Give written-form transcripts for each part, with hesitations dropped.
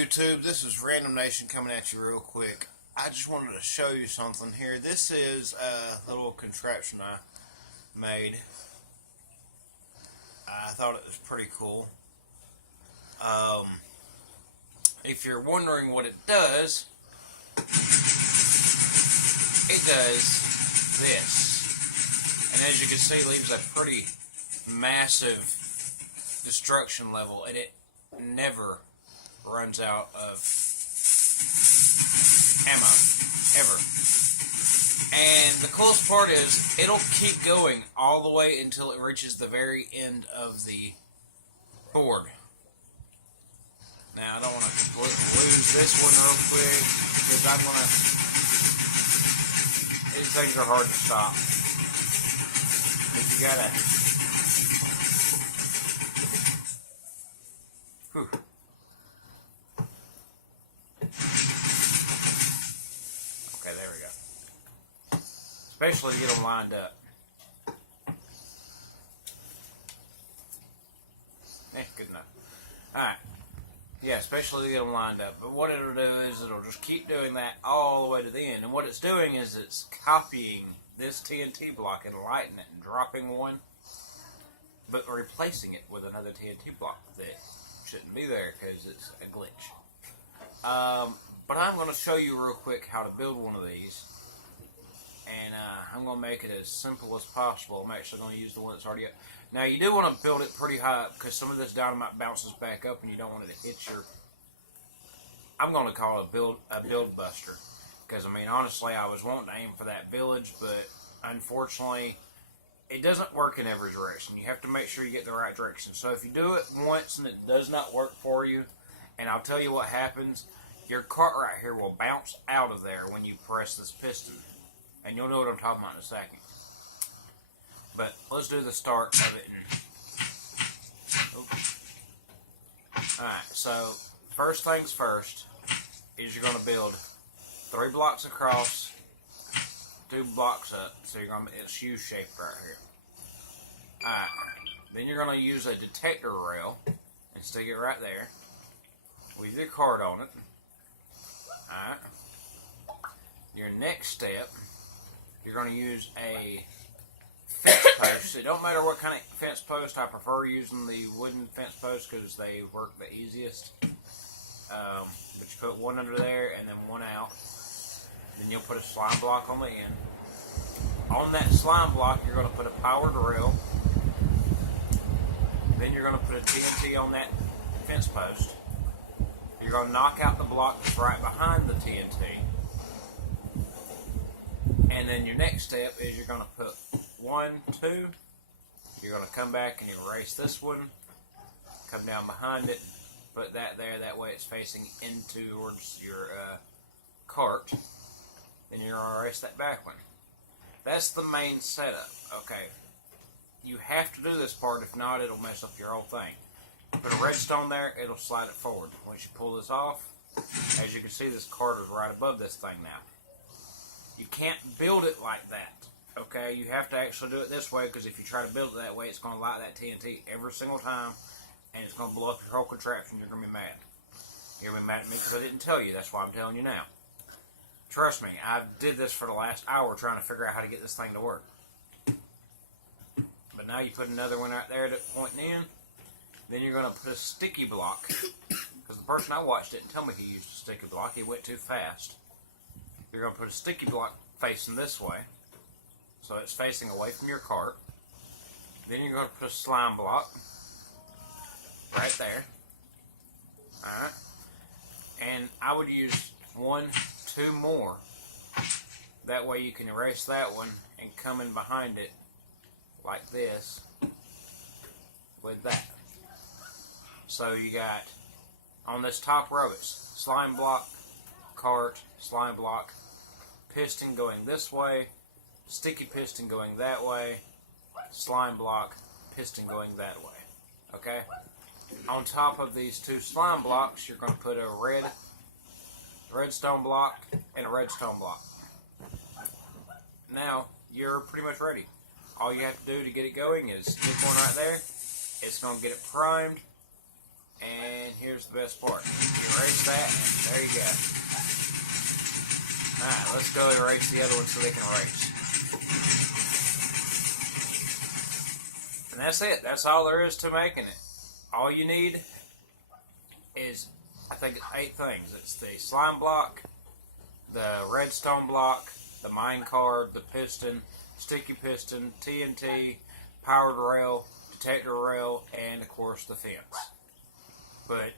YouTube, this is Random Nation coming at you real quick. I just wanted to show you something here. This is a little contraption I made. I thought it was pretty cool. If you're wondering what it does this. And as you can see, it leaves a pretty massive destruction level, and it never runs out of ammo, ever. And the coolest part is, it'll keep going all the way until it reaches the very end of the board. Now, I don't want to lose this one real quick, because I'm going to... These things are hard to stop. But you gotta... Whew. Okay, there we go. Especially to get them lined up. Good enough. Alright. Yeah, especially to get them lined up. But what it'll do is it'll just keep doing that all the way to the end. And what it's doing is it's copying this TNT block and lighting it and dropping one, but replacing it with another TNT block that shouldn't be there because it's a glitch. But I'm going to show you real quick how to build one of these. And I'm going to make it as simple as possible. I'm actually going to use the one that's already up. Now, you do want to build it pretty high up because some of this dynamite bounces back up and you don't want it to hit your... I'm going to call it a build buster. Because, I mean, honestly, I was wanting to aim for that village, but unfortunately, it doesn't work in every direction. You have to make sure you get the right direction. So if you do it once and it does not work for you, and I'll tell you what happens, your cart right here will bounce out of there when you press this piston. And you'll know what I'm talking about in a second. But let's do the start of it. Alright, so first things first is you're going to build 3 blocks across, 2 blocks up. So you're going to, it's U-shaped right here. Alright, then you're going to use a detector rail and stick it right there with your card on it. Alright. Your next step, you're going to use a fence post. It don't matter what kind of fence post. I prefer using the wooden fence posts because they work the easiest. But you put one under there and then one out. Then you'll put a slime block on the end. On that slime block, you're going to put a powered rail. Then you're going to put a TNT on that fence post. You're going to knock out the block that's right behind the TNT. And then your next step is you're going to put 1, 2. You're going to come back and erase this one. Come down behind it. Put that there. That way it's facing in towards your cart. Then you're going to erase that back one. That's the main setup. Okay. You have to do this part. If not, it'll mess up your whole thing. Put a redstone there. It'll slide it forward. Once you pull this off, as you can see, this cart is right above this thing now. You can't build it like that, okay? You have to actually do it this way, because if you try to build it that way, it's going to light that TNT every single time, and it's going to blow up your whole contraption. You're going to be mad. You're going to be mad at me because I didn't tell you. That's why I'm telling you now. Trust me, I did this for the last hour trying to figure out how to get this thing to work. But now you put another one right there that's pointing in. Then you're going to put a sticky block, because the person I watched didn't tell me he used a sticky block. He went too fast. You're going to put a sticky block facing this way, so it's facing away from your cart. Then you're going to put a slime block right there. Alright. And I would use 1, 2 more. That way you can erase that one and come in behind it like this with that. So you got, on this top row, it's slime block, cart, slime block, piston going this way, sticky piston going that way, slime block, piston going that way. Okay? On top of these 2 slime blocks, you're going to put a redstone block and a redstone block. Now, you're pretty much ready. All you have to do to get it going is stick one right there. It's going to get it primed. And here's here's the best part. You erase that, and there you go. Alright, let's go erase the other one so they can erase. And that's it. That's all there is to making it. All you need is, I think it's 8 things. It's the slime block, the redstone block, the mine card, the piston, sticky piston, TNT, powered rail, detector rail, and of course the fence. But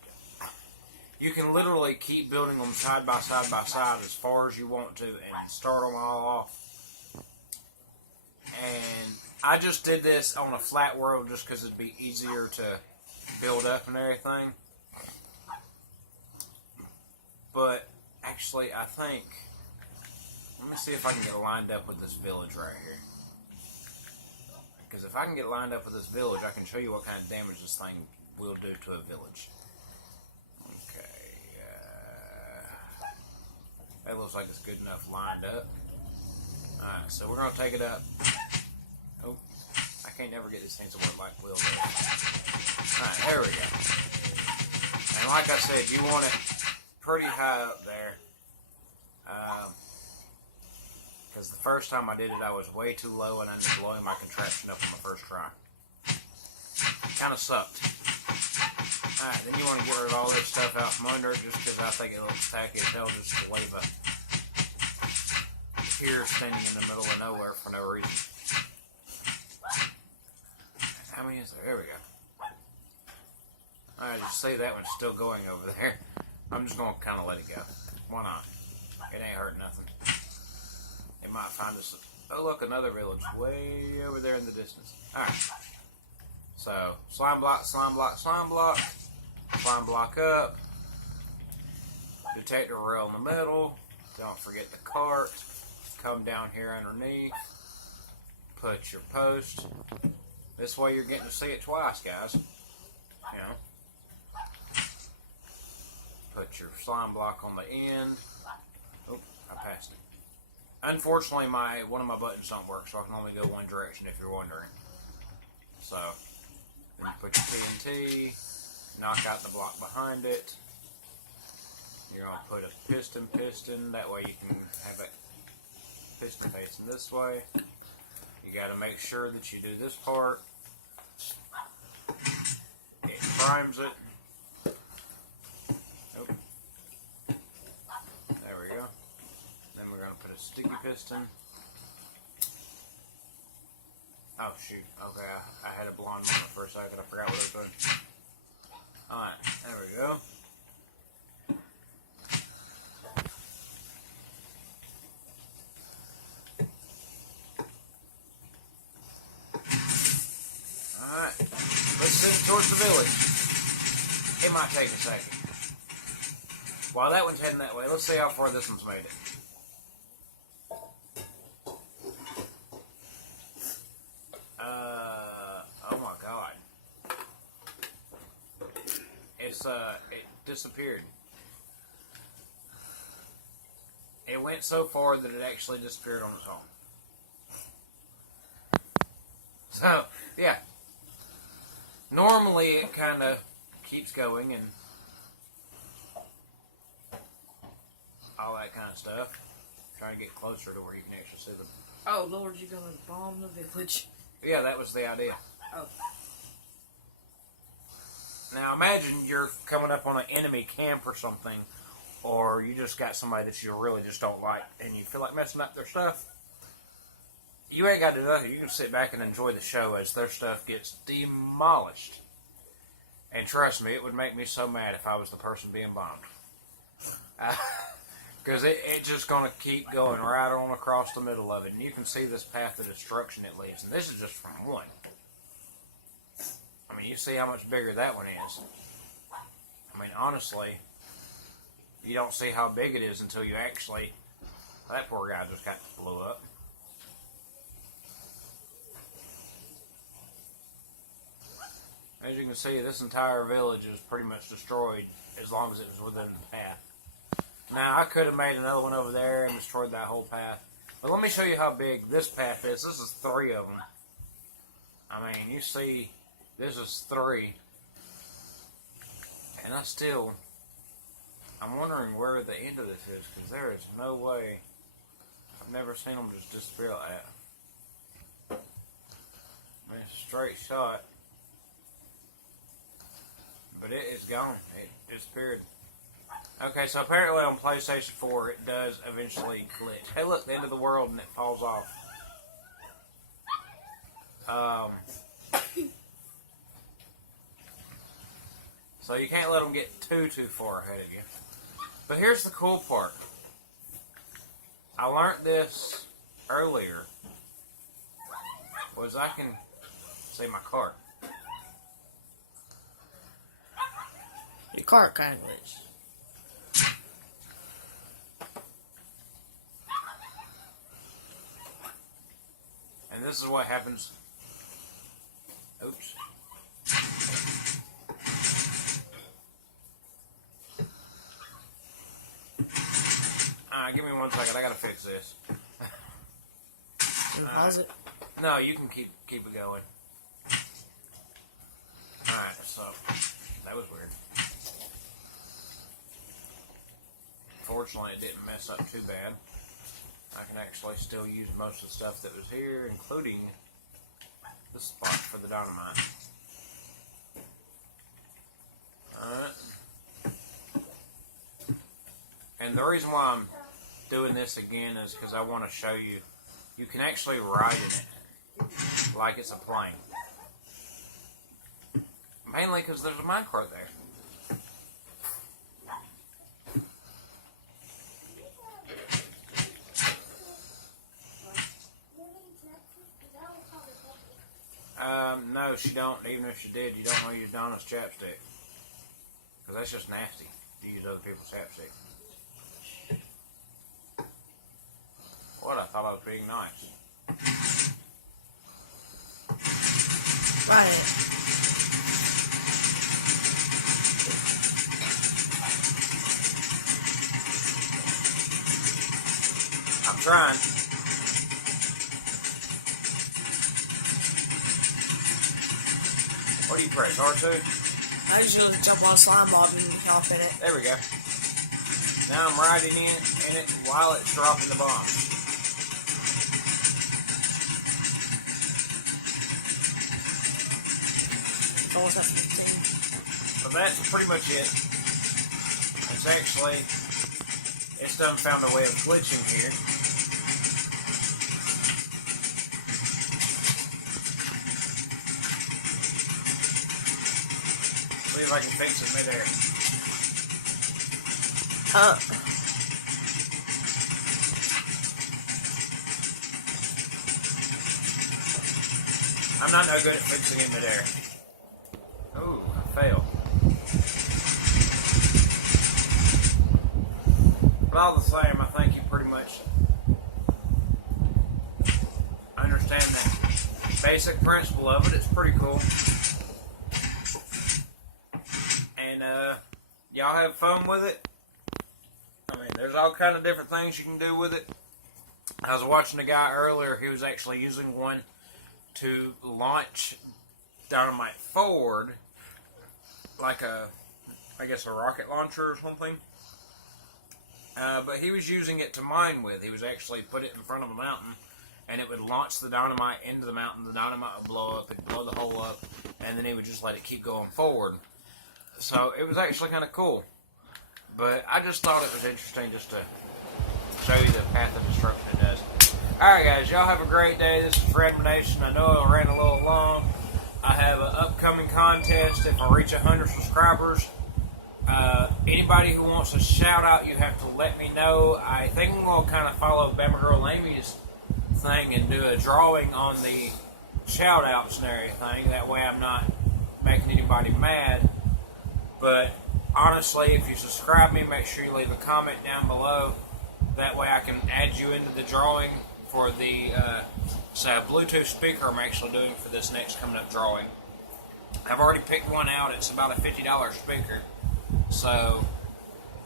you can literally keep building them side by side as far as you want to and start them all off. And I just did this on a flat world just because it'd be easier to build up and everything. But actually, I think, let me see if I can get lined up with this village right here. Because if I can get lined up with this village, I can show you what kind of damage this thing will do to a village. Okay, that looks like it's good enough lined up. Alright, so we're going to take it up. Oh, I can't never get these things to work like Will does. Alright, there we go. And like I said, you want it pretty high up there. Because the first time I did it, I was way too low and I ended up blowing my contraption up on the first try. Kind of sucked. Alright, then you want to get rid of all this stuff out from under it just because I think it looks tacky as hell just to leave a pier standing in the middle of nowhere for no reason. How many is there? There we go. Alright, you see that one's still going over there. I'm just going to kind of let it go. Why not? It ain't hurt nothing. It might find us. Oh, look, another village way over there in the distance. Alright. So, slime block, slime block, slime block. Slime block up. Detector rail in the middle. Don't forget the cart. Come down here underneath. Put your post. This way you're getting to see it twice, guys. You know. Put your slime block on the end. Oh, I passed it. Unfortunately, one of my buttons don't work, so I can only go one direction if you're wondering. So, then you put your TNT, knock out the block behind it. You're going to put a piston, that way you can have a piston facing this way. You got to make sure that you do this part. It primes it. Sticky piston. Oh shoot, okay, I had a blonde moment for a second, I forgot what I was doing. Alright, there we go. Alright, let's send it towards the village. It might take a second. While that one's heading that way, let's see how far this one's made it. Oh my god. It disappeared. It went so far that it actually disappeared on its own. So, yeah. Normally it kind of keeps going and all that kind of stuff. Trying to get closer to where you can actually see them. Oh Lord, you're gonna bomb the village. Yeah, that was the idea. Oh. Now imagine you're coming up on an enemy camp or something, or you just got somebody that you really just don't like, and you feel like messing up their stuff. You ain't got to do nothing. You can sit back and enjoy the show as their stuff gets demolished. And trust me, it would make me so mad if I was the person being bombed. Because it's just going to keep going right on across the middle of it. And you can see this path of destruction it leaves. And this is just from one. I mean, you see how much bigger that one is. I mean, honestly, you don't see how big it is until you actually... That poor guy just got blew up. As you can see, this entire village is pretty much destroyed as long as it was within the path. Now, I could have made another one over there and destroyed that whole path. But let me show you how big this path is. This is 3 of them. I mean, you see, this is 3. And And I'm wondering where the end of this is, because there is no way. I've never seen them just disappear like that. I mean, it's a straight shot, but it is gone. It disappeared. Okay, so apparently on PlayStation 4 it does eventually glitch. Hey look, the end of the world, and it falls off. So you can't let them get too far ahead of you. But here's the cool part. I learned this earlier. Was I can see my cart. Your cart kind of glitched. And this is what happens. Oops. Give me 1 second. I gotta fix this. Pause it. No, you can keep it going. Alright, so that was weird. Fortunately, it didn't mess up too bad. I can actually still use most of the stuff that was here, including the spot for the dynamite. Alright. And the reason why I'm doing this again is because I want to show you, you can actually ride in it like it's a plane. Mainly because there's a minecart there. No, she don't. Even if she did, you don't want to use Donna's chapstick. Because that's just nasty to use other people's chapstick. What? I thought I was being nice. Right. I'm trying. What do you press? R2? I usually jump on a slime mob and hop in it. There we go. Now I'm riding in it while it's dropping the bombs. Almost have 15. So that's pretty much it. It's done found a way of glitching here. See if I can fix it midair. I'm not no good at fixing it midair. Ooh, I failed. But all the same, I think you pretty much understand that basic principle of it. It's pretty cool. And y'all have fun with it. I mean, there's all kind of different things you can do with it. I was watching a guy earlier. He was actually using one to launch dynamite forward, like I guess a rocket launcher or something. But he was using it to mine with. He was actually put it in front of a mountain, and it would launch the dynamite into the mountain. The dynamite would blow up, it'd blow the hole up, and then he would just let it keep going forward. So it was actually kind of cool. But I just thought it was interesting just to show you the path of destruction it does. Alright guys, y'all have a great day. This is Fredmination. I know I ran a little long. I have an upcoming contest. If I reach 100 subscribers, anybody who wants a shout out, you have to let me know. I think we'll kind of follow Bama Girl Amy's thing and do a drawing on the shout outs and everything. That way I'm not making anybody mad. But honestly, if you subscribe me, make sure you leave a comment down below. That way I can add you into the drawing for the Bluetooth speaker I'm actually doing for this next coming up drawing. I've already picked one out. It's about a $50 speaker. So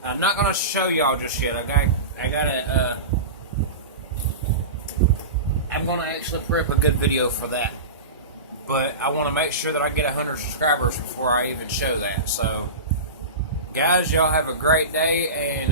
I'm not going to show y'all just yet. I'm going to actually prep a good video for that. But I want to make sure that I get 100 subscribers before I even show that. So Guys, y'all have a great day,